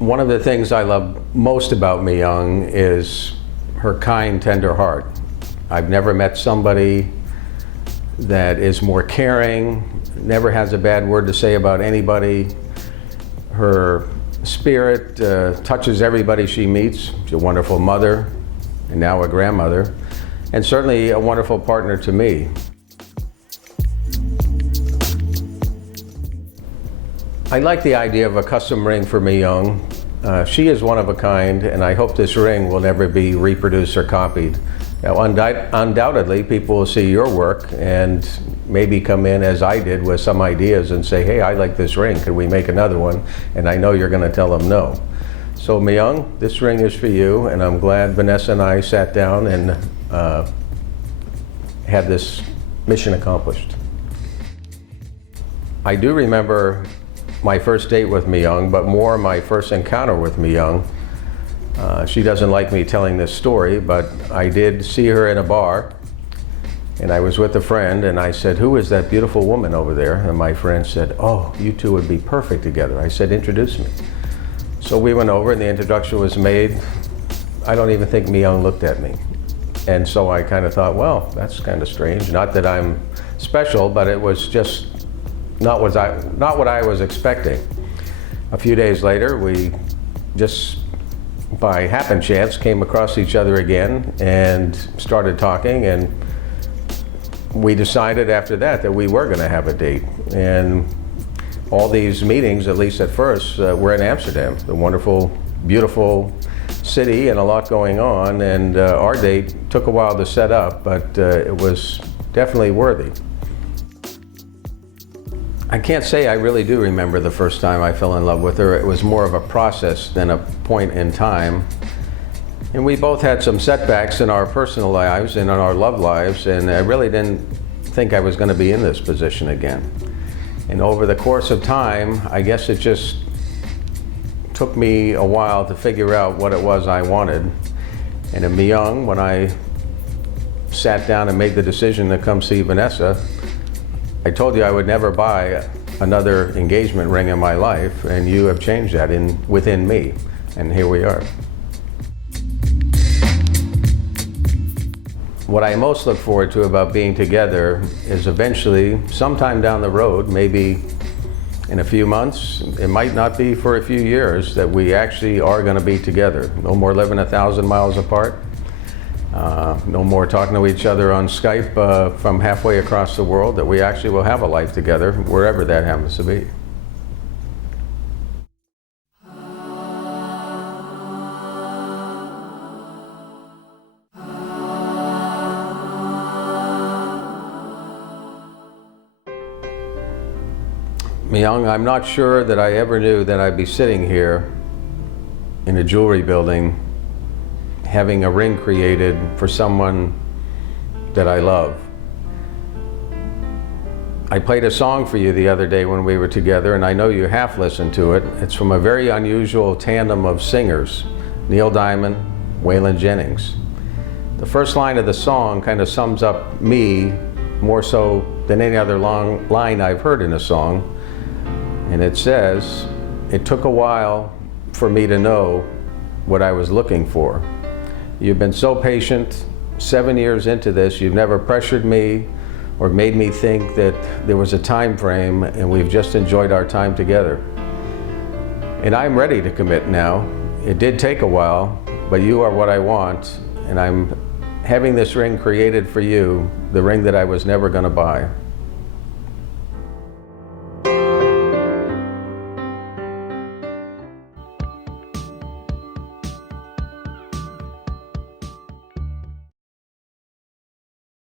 One of the things I love most about Myong is her kind, tender heart. I've never met somebody that is more caring, never has a bad word to say about anybody. Her spirit touches everybody she meets. She's a wonderful mother and now a grandmother, and certainly a wonderful partner to me. I like the idea of a custom ring for Myong. She is one of a kind, and I hope this ring will never be reproduced or copied. Now, undoubtedly, people will see your work and maybe come in, as I did, with some ideas and say, hey, I like this ring, could we make another one? And I know you're going to tell them no. So Myong, this ring is for you, and I'm glad Vanessa and I sat down and had this mission accomplished. I do remember my first date with Myong, but more my first encounter with Myong. She doesn't like me telling this story, but I did see her in a bar, and I was with a friend, and I said, who is that beautiful woman over there? And my friend said, oh, you two would be perfect together. I said, introduce me. So we went over, and the introduction was made. I don't even think Myong looked at me. And so I kind of thought, well, that's kind of strange. Not that I'm special, but it was just not what I was expecting. A few days later, we just by happen chance came across each other again and started talking, and we decided after that we were going to have a date. And all these meetings, at least at first, were in Amsterdam, the wonderful, beautiful city, and a lot going on. And our date took a while to set up, but it was definitely worthy. I can't say I really do remember the first time I fell in love with her. It was more of a process than a point in time. And we both had some setbacks in our personal lives and in our love lives, and I really didn't think I was going to be in this position again. And over the course of time, I guess it just took me a while to figure out what it was I wanted. And in Myong, when I sat down and made the decision to come see Vanessa, I told you I would never buy another engagement ring in my life, and you have changed that within me, and here we are. What I most look forward to about being together is eventually, sometime down the road, maybe in a few months, it might not be for a few years, that we actually are going to be together. No more living 1,000 miles apart. No more talking to each other on Skype from halfway across the world, that we actually will have a life together, wherever that happens to be. Myong, I'm not sure that I ever knew that I'd be sitting here in a jewelry building having a ring created for someone that I love. I played a song for you the other day when we were together, and I know you half listened to it. It's from a very unusual tandem of singers, Neil Diamond, Waylon Jennings. The first line of the song kind of sums up me more so than any other long line I've heard in a song. And it says, it took a while for me to know what I was looking for. You've been so patient. 7 years into this, you've never pressured me or made me think that there was a time frame, and we've just enjoyed our time together. And I'm ready to commit now. It did take a while, but you are what I want, and I'm having this ring created for you, the ring that I was never going to buy.